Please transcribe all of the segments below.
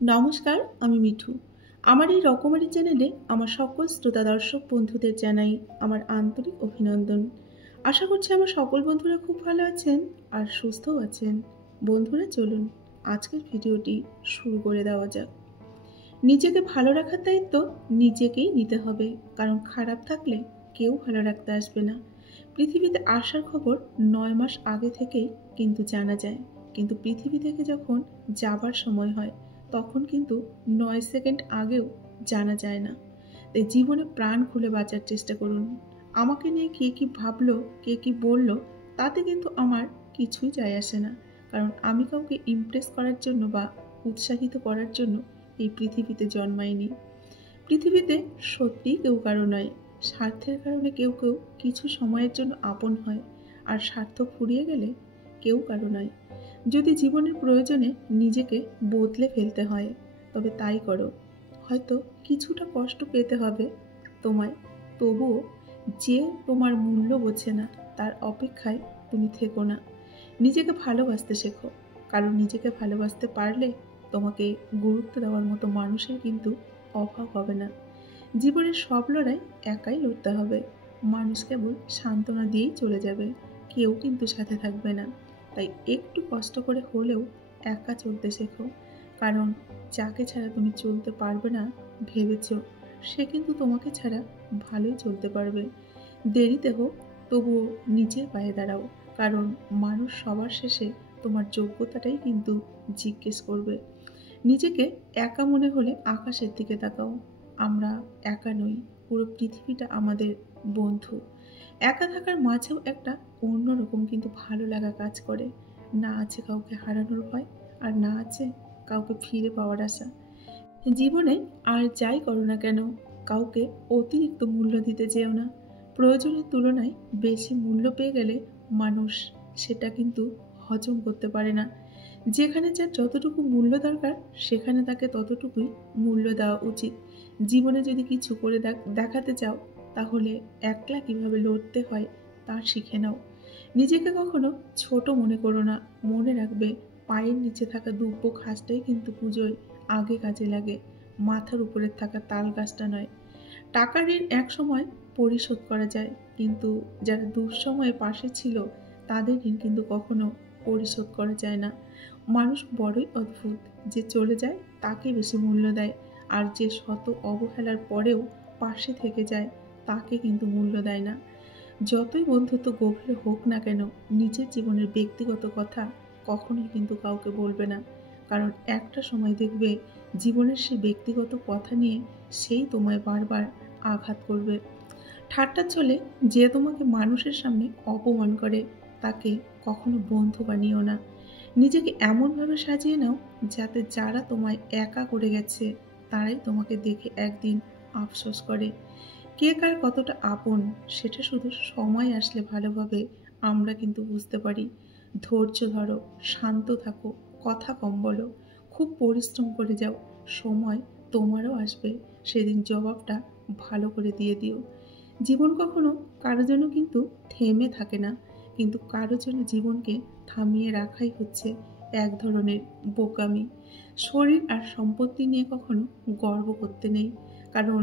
নমস্কার, আমি মিঠু। আমার এই রকমারি চ্যানেলে আমার সকল শ্রোতা দর্শক বন্ধুদের জানাই আমার আন্তরিক অভিনন্দন। আশা করছি আমার সকল বন্ধুরা খুব ভালো আছেন আর সুস্থও আছেন। বন্ধুরা চলুন আজকের ভিডিওটি শুরু করে দেওয়া যাক। নিজেকে ভালো রাখার দায়িত্ব নিজেকেই নিতে হবে, কারণ খারাপ থাকলে কেউ ভালো রাখতে আসবে না। পৃথিবীতে আসার খবর ৯ মাস আগে থেকেই কিন্তু জানা যায়, কিন্তু পৃথিবী থেকে যখন যাবার সময় হয় তখন কিন্তু ৯ সেকেন্ড আগেও জানা যায় না। তাই জীবনে প্রাণ খুলে বাঁচার চেষ্টা করুন। আমাকে নিয়ে কে কি ভাবলো, কে কি বলল, তাতে কিন্তু আমার কিছুই যায় আসে না, কারণ আমি কাউকে ইমপ্রেস করার জন্য বা উৎসাহিত করার জন্য এই পৃথিবীতে জন্মায়নি। পৃথিবীতে সত্যিই কেউ কারো নয়। স্বার্থের কারণে কেউ কেউ কিছু সময়ের জন্য আপন হয়, আর স্বার্থ ফুরিয়ে গেলে কেউ কারো নয়। যদি জীবনের প্রয়োজনে নিজেকে বদলে ফেলতে হয় তবে তাই করো। হয়তো কিছুটা কষ্ট পেতে হবে তোমায়, তবুও যে তোমার মূল্য বোঝে না তার অপেক্ষায় তুমি থেকো না। নিজেকে ভালোবাসতে শেখো, কারণ নিজেকে ভালোবাসতে পারলে তোমাকে গুরুত্ব দেওয়ার মতো মানুষের কিন্তু অভাব হবে না। জীবনের সব লড়াই একাই লড়তে হবে। মানুষ কেবল সান্ত্বনা দিয়েই চলে যাবে, কেউ কিন্তু সাথে থাকবে না। তাই একটু কষ্ট করে হলেও একা চলতে শেখো, কারণ যাকে ছাড়া তুমি চলতে পারবে না ভেবেছ, সে কিন্তু তোমাকে ছাড়া ভালোই চলতে পারবে। দেরিতে হোক তবুও নিজের পায়ে দাঁড়াও, কারণ মানুষ সবার শেষে তোমার যোগ্যতাটাই কিন্তু জিজ্ঞেস করবে। নিজেকে একা মনে হলে আকাশের দিকে তাকাও। আমরা একা নই, পুরো পৃথিবীটা আমাদের বন্ধু। একা থাকার মাঝেও একটা অন্যরকম কিন্তু ভালো লাগা কাজ করে। না আছে কাউকে হারানোর ভয়, আর না আছে কাউকে ফিরে পাওয়ার আশা। জীবনে আর যাই করো না কেন, কাউকে অতিরিক্ত মূল্য দিতে যেও না। প্রয়োজনের তুলনায় বেশি মূল্য পেয়ে গেলে মানুষ সেটা কিন্তু হজম করতে পারে না। যেখানে যার যতটুকু মূল্য দরকার সেখানে তাকে ততটুকুই মূল্য দেওয়া উচিত। জীবনে যদি কিছু করে দেখাতে চাও, তাহলে একলা কিভাবে লড়তে হয় তা শিখে নাও। নিজেকে কখনো ছোট মনে করো না। মনে রাখবে, পায়ের নিচে থাকা দুব্বো ঘাসটাই কিন্তু পুজোয় আগে কাজে লাগে, মাথার উপরে থাকা তাল গাছটা নয়। টাকার ঋণ এক সময় পরিশোধ করা যায়, কিন্তু যারা দুঃসময়ে পাশে ছিল তাদের ঋণ কিন্তু কখনো পরিশোধ করা যায় না। মানুষ বড়ই অদ্ভুত, যে চলে যায় তাকে বেশি মূল্য দেয়, আর যে শত অবহেলার পরেও পাশে থেকে যায় তাকে কিন্তু মূল্য দেয় না। যতই বন্ধুত্ব গভীর হোক না কেন, নিজের জীবনের ব্যক্তিগত কথা কখনোই কিন্তু কাউকে বলবে না, কারণ একটা সময় দেখবে জীবনের সেই ব্যক্তিগত কথা নিয়ে সেই তোমায় বারবার আঘাত করবে। ঠাট্টার ছলে যে তোমাকে মানুষের সামনে অপমান করে তাকে কখনো বন্ধু বানিও না। নিজেকে এমনভাবে সাজিয়ে নাও যাতে যারা তোমায় একা করে গেছে তারাই তোমাকে দেখে একদিন আফসোস করে। কে কার কতটা আপন সেটা শুধু সময় আসলে ভালোভাবে আমরা কিন্তু বুঝতে পারি। ধৈর্য ধরো, শান্ত থাকো, কথা কম বলো, খুব পরিশ্রম করে যাও। সময় তোমারও আসবে, সেদিন জবাবটা ভালো করে দিয়ে দিও। জীবন কখনো কারো জন্য কিন্তু থেমে থাকে না, কিন্তু কারো জন্য জীবনকে থামিয়ে রাখাই হচ্ছে এক ধরনের বোকামি। শরীর আর সম্পত্তি নিয়ে কখনো গর্ব করতে নেই, কারণ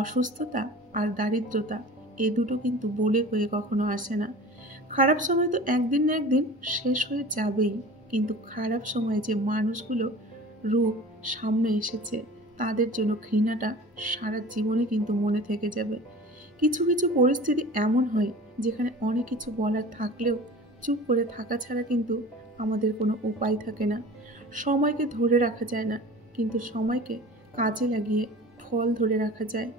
অসুস্থতা আর দারিদ্রতা এ দুটো কিন্তু বলে কয়ে কখনো আসে না। খারাপ সময় তো একদিন না একদিন শেষ হয়ে যাবেই, কিন্তু খারাপ সময়ে যে মানুষগুলো রূপ সামনে এসেছে তাদের জন্য ঘৃণাটা সারা জীবনে কিন্তু মনে থেকে যাবে। কিছু কিছু পরিস্থিতি এমন হয় যেখানে অনেক কিছু বলার থাকলেও চুপ করে থাকা ছাড়া কিন্তু আমাদের কোনো উপায় থাকে না। সময়কে ধরে রাখা যায় না, কিন্তু সময়কে কাজে লাগিয়ে ফল ধরে রাখা যায়।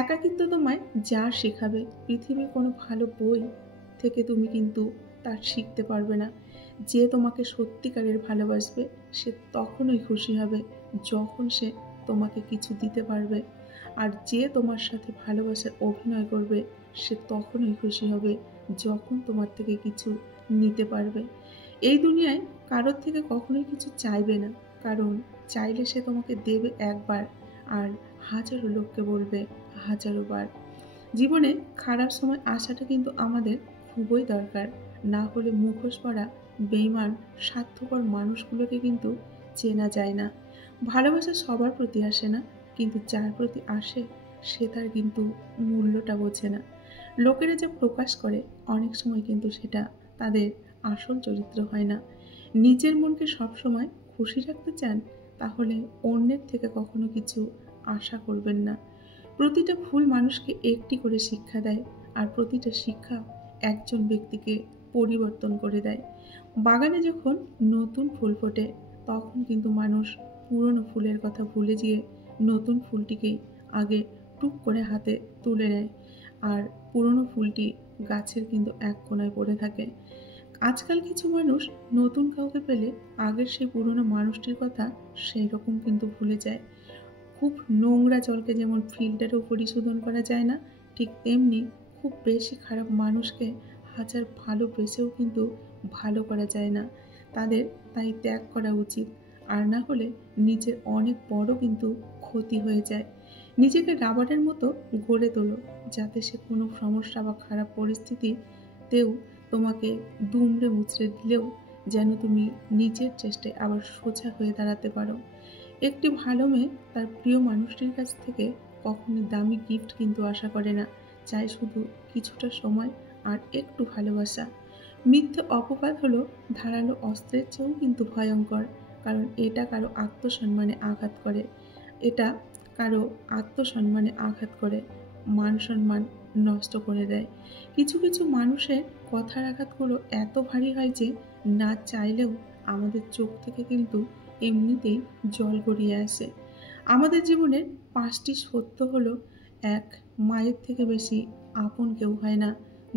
একাকিত্ব তোমায় যা শেখাবে, পৃথিবীর কোনো ভালো বই থেকে তুমি কিন্তু তার শিখতে পারবে না। যে তোমাকে সত্যিকারের ভালোবাসবে সে তখনই খুশি হবে যখন সে তোমাকে কিছু দিতে পারবে, আর যে তোমার সাথে ভালোবাসার অভিনয় করবে সে তখনই খুশি হবে যখন তোমার থেকে কিছু নিতে পারবে। এই দুনিয়ায় কারোর থেকে কখনোই কিছু চাইবে না, কারণ চাইলে সে তোমাকে দেবে একবার আর হাজারো লোককে বলবে হাজারো বার। জীবনে খারাপ সময় আসাটা কিন্তু আমাদের খুবই দরকার, না হলে মুখোশ পরা বেইমান স্বার্থপর মানুষগুলোকে কিন্তু চেনা যায় না। ভালোবাসা সবার প্রতি আসে না, কিন্তু যার প্রতি আসে সে তার কিন্তু মূল্যটা বোঝে না। লোকেরা যা প্রকাশ করে অনেক সময় কিন্তু সেটা তাদের আসল চরিত্র হয় না। নিজের মনকে সবসময় খুশি রাখতে চান, তাহলে অন্যের থেকে কখনো কিছু আশা করবেন না। প্রতিটা ভুল মানুষকে একটি করে শিক্ষা দেয়, আর প্রতিটা শিক্ষা একজন ব্যক্তিকে পরিবর্তন করে দেয়। বাগানে যখন নতুন ফুল ফোটে তখন কিন্তু মানুষ পুরনো ফুলের কথা ভুলে গিয়ে নতুন ফুলটিকেই আগে টুক করে হাতে তুলে নেয়, আর পুরনো ফুলটি গাছের কিন্তু এক কোণায় পড়ে থাকে। আজকাল কিছু মানুষ নতুন কাউকে পেলে আগের সেই পুরনো মানুষটির কথা সেই রকম কিন্তু ভুলে যায়। খুব নোংরা জলকে যেমন ফিল্টারেও পরিশোধন করা যায় না, ঠিক তেমনি খুব বেশি খারাপ মানুষকে হাজার ভালোবেসেও কিন্তু ভালো করা যায় না। তাদের তাই ত্যাগ করা উচিত, আর না হলে নিজের অনেক বড় কিন্তু ক্ষতি হয়ে যায়। নিজেকে রাবারের মতো গড়ে তোলো, যাতে সে কোনো সমস্যা বা খারাপ পরিস্থিতিতেও তোমাকে দুমড়ে মুচড়ে দিলেও যেন তুমি নিজের চেষ্টায় আবার সোজা হয়ে দাঁড়াতে পারো। একটি ভালো মেয়ে তার প্রিয় মানুষটির কাছ থেকে কখনোই দামি গিফট কিন্তু আশা করে না, চায় শুধু কিছুটা সময় আর একটু ভালোবাসা। মিথ্যে অপবাদ হলো ধারালো অস্ত্রের চেয়েও কিন্তু ভয়ঙ্কর, কারণ এটা কারো আত্মসম্মানে আঘাত করে। এটা কারো আত্মসম্মানে আঘাত করে, মান সম্মান নষ্ট করে দেয়। কিছু কিছু মানুষের কথার আঘাতগুলো এত ভারী হয় যে না চাইলেও আমাদের চোখ থেকে কিন্তু এমনিতেই জল গড়িয়ে আসে। আমাদের জীবনের 5টি সত্য হলো: 1. মায়ের থেকে বেশি আপন কেউ হয় না।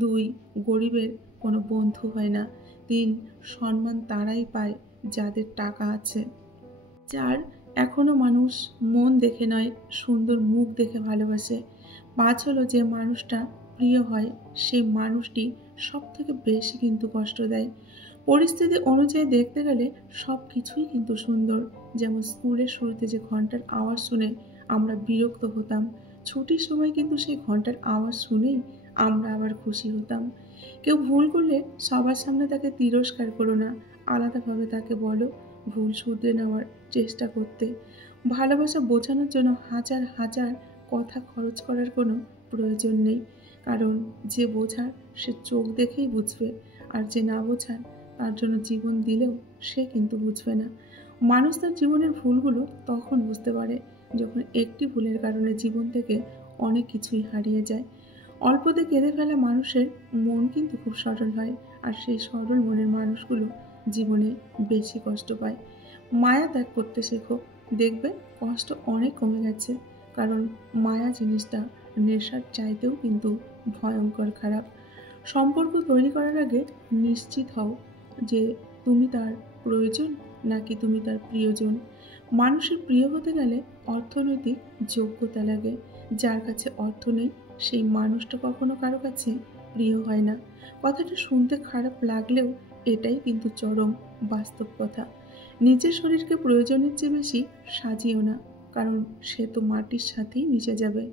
2. গরিবের কোনো বন্ধু হয় না। 3. সম্মান তারাই পায় যাদের টাকা আছে। 4. এখনো মানুষ মন দেখে নয়, সুন্দর মুখ দেখে ভালোবাসে। 5 হলো যে মানুষটা প্রিয় হয় সেই মানুষটি সব থেকে বেশি কিন্তু কষ্ট দেয়। পরিস্থিতি অনুযায়ী দেখতে গেলে সব কিছুই কিন্তু সুন্দর। যেমন স্কুলের শুরুতে যে ঘন্টার আওয়াজ শুনে আমরা বিরক্ত হতাম, ছুটির সময় কিন্তু সেই ঘন্টার আওয়াজ শুনেই আমরা আবার খুশি হতাম। কেউ ভুল করলে সবার সামনে তাকে তিরস্কার করো না, আলাদাভাবে তাকে বলো ভুল শুধরে নেওয়ার চেষ্টা করতে। ভালোবাসা বোঝানোর জন্য হাজার হাজার কথা খরচ করার কোনো প্রয়োজন নেই, কারণ যে বোঝার সে চোখ দেখেই বুঝবে, আর যে না বোঝার তার জন্য জীবন দিলেও সে কিন্তু বুঝবে না। মানুষ তার জীবনের ভুলগুলো তখন বুঝতে পারে যখন একটি ভুলের কারণে জীবন থেকে অনেক কিছুই হারিয়ে যায়। অল্পতে কেঁদে ফেলা মানুষের মন কিন্তু খুব সরল হয়, আর সেই সরল মনের মানুষগুলো জীবনে বেশি কষ্ট পায়। মায়া ত্যাগ করতে শেখো, দেখবে কষ্ট অনেক কমে গেছে, কারণ মায়া জিনিসটা নেশার চাইতেও কিন্তু ভয়ঙ্কর খারাপ। সম্পর্ক তৈরি করার আগে নিশ্চিত হও যে তুমি তার প্রয়োজন নাকি তুমি তার প্রিয়জন। মানুষের প্রিয় হতে গেলে অর্থনৈতিক যোগ্যতা লাগে। যার কাছে অর্থ নেই সেই মানুষটা কখনো কারো কাছে প্রিয় হয় না। কথাটা শুনতে খারাপ লাগলেও এটাই কিন্তু চরম বাস্তব কথা। নিজের শরীরকে প্রয়োজনের চেয়ে বেশি সাজিও না, কারণ সে তো মাটির সাথেই মিশে যাবে।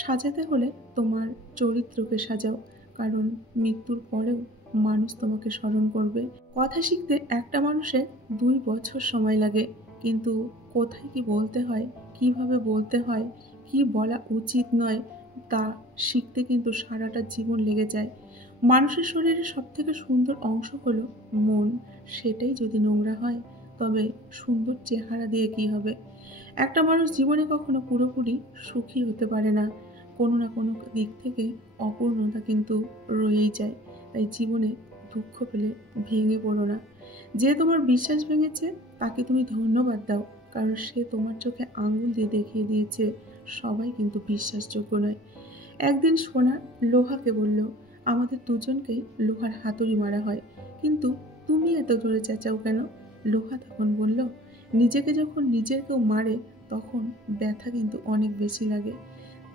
সাজাতে হলে তোমার চরিত্রকে সাজাও, কারণ মৃত্যুর পরেও মানুষ তোমাকে স্মরণ করবে। কথা শিখতে একটা মানুষের 2 বছর সময় লাগে, কিন্তু কোথায় কি বলতে হয়, কিভাবে বলতে হয়, কি বলা উচিত নয় তা শিখতে কিন্তু সারাটা জীবন লেগে যায়। মানুষের শরীরের সবথেকে সুন্দর অংশ হলো মন। সেটাই যদি নোংরা হয় তবে সুন্দর চেহারা দিয়ে কি হবে? একটা মানুষ জীবনে কখনো পুরোপুরি সুখী হতে পারে না, কোনো না কোনো দিক থেকে অপূর্ণতা কিন্তু রয়েই যায়। তাই জীবনে দুঃখ পেলে ভেঙে পড়ো না। যে তোমার বিশ্বাস ভেঙেছে তাকে তুমি ধন্যবাদ দাও, কারণ সে তোমার চোখে আঙুল দিয়ে দেখিয়ে দিয়েছে সবাই কিন্তু বিশ্বাসযোগ্য নয়। একদিন সোনা লোহাকে বলল, আমাদের দুজনকেই লোহার হাতুড়ি মারা হয়, কিন্তু তুমি এত জোরে চেঁচাও কেন? লোহা তখন বলল, নিজেকে যখন নিজের কেউ মারে তখন ব্যথা কিন্তু অনেক বেশি লাগে।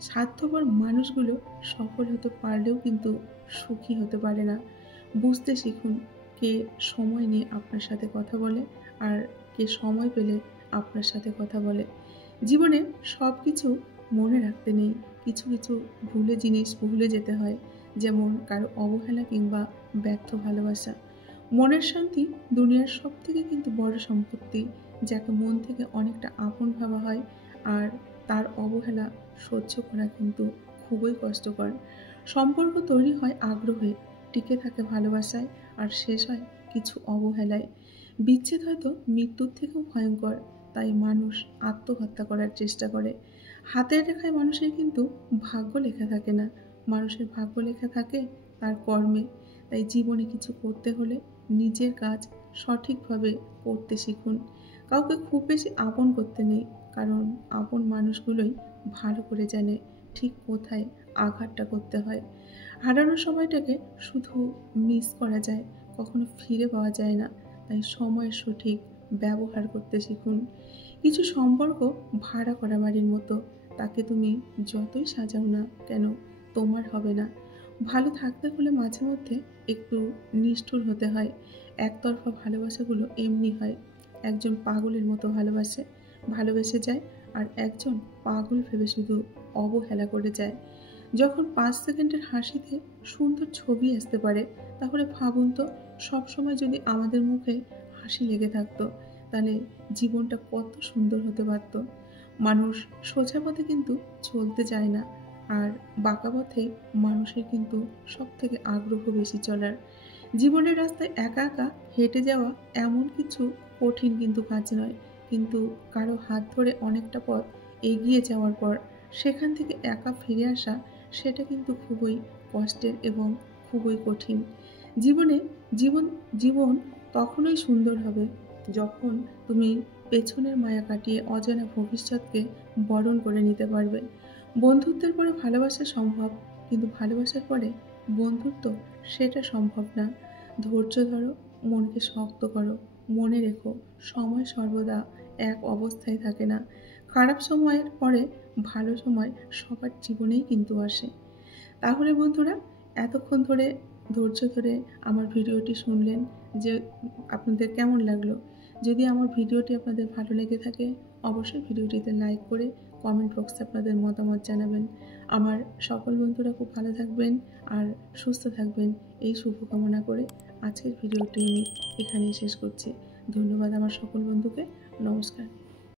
স্বার্থপর মানুষগুলো সফল হতে পারলেও কিন্তু সুখী হতে পারে না। বুঝতে শিখুন কে সময় নিয়ে আপনার সাথে কথা বলে আর কে সময় পেলে আপনার সাথে কথা বলে। জীবনে সব কিছু মনে রাখতে নেই, কিছু কিছু জিনিস ভুলে যেতে হয়, যেমন কারো অবহেলা কিংবা ব্যর্থ ভালোবাসা। মনের শান্তি দুনিয়ার সব থেকে কিন্তু বড় সম্পত্তি। যাকে মন থেকে অনেকটা আপন ভাবা হয়, আর তার অবহেলা সহ্য করা কিন্তু খুবই কষ্টকর। সম্পর্ক তৈরি হয় আগ্রহে, টিকে থাকে ভালোবাসায়, আর শেষ হয় কিছু অবহেলায়। বিচ্ছেদ হয়তো মৃত্যুর থেকেও ভয়ঙ্কর, তাই মানুষ আত্মহত্যা করার চেষ্টা করে। হাতের রেখায় মানুষের কিন্তু ভাগ্য লেখা থাকে না, মানুষের ভাগ্য লেখা থাকে তার কর্মে। তাই জীবনে কিছু করতে হলে নিজের কাজ সঠিকভাবে করতে শিখুন। কাউকে খুব বেশি আপন করতে নেই, কারণ আপন মানুষগুলোই ভালো করে জানে ঠিক কোথায় আঘাতটা করতে হয়। হারানোর সময়টাকে শুধু মিস করা যায়, কখনো ফিরে পাওয়া যায় না। তাই সময়ের সঠিক ব্যবহার করতে শিখুন। কিছু সম্পর্ক ভাড়া করা বাড়ির মতো, তাকে তুমি যতই সাজাও না কেন তোমার হবে না। ভালো থাকতে হলে মাঝে মধ্যে একটু নিষ্ঠুর হতে হয়। একতরফা ভালোবাসাগুলো এমনি হয়, একজন পাগলের মতো ভালোবেসে যায়, আর একজন পাগল ভেবে শুধু অবহেলা করে যায়। যখন 5 সেকেন্ডের হাসিতে সুন্দর ছবি আসতে পারে, তাহলে ভাবুন তো, সবসময় যদি আমাদের মুখে হাসি লেগে থাকতো, তাহলে জীবনটা কত সুন্দর হতে পারত। মানুষ সোজা পথে কিন্তু চলতে চায় না, আর বাঁকা পথে মানুষের কিন্তু সব থেকে আগ্রহ বেশি চলার। জীবনের রাস্তায় একা একা হেঁটে যাওয়া এমন কিছু কঠিন কিন্তু কাজ নয়, কিন্তু কারো হাত ধরে অনেকটা পথ এগিয়ে যাওয়ার পর সেখান থেকে একা ফিরে আসা, সেটা কিন্তু খুবই কষ্টের এবং খুবই কঠিন। জীবনে জীবন জীবন তখনই সুন্দর হবে যখন তুমি পেছনের মায়া কাটিয়ে অজানা ভবিষ্যৎকে বরণ করে নিতে পারবে। বন্ধুত্বের পরে ভালোবাসা সম্ভব, কিন্তু ভালোবাসার পরে বন্ধুত্ব সেটা সম্ভব না। ধৈর্য ধরো, মনকে শক্ত করো, মনে রেখো সময় সর্বদা এক অবস্থায় থাকে না। খারাপ সময়ের পরে ভালো সময় সবার জীবনেই কিন্তু আসে। তাহলে বন্ধুরা, এতক্ষণ ধরে ধৈর্য ধরে আমার ভিডিওটি শুনলেন, যে আপনাদের কেমন লাগলো? যদি আমার ভিডিওটি আপনাদের ভালো লেগে থাকে, অবশ্যই ভিডিওটিতে লাইক করে কমেন্ট বক্সে আপনাদের মতামত জানাবেন। আমার সকল বন্ধুরা খুব ভালো থাকবেন আর সুস্থ থাকবেন, এই শুভকামনা করে আজকের ভিডিওটি আমি এখানেই শেষ করছি। ধন্যবাদ আমার সকল বন্ধুকে। নমস্কার।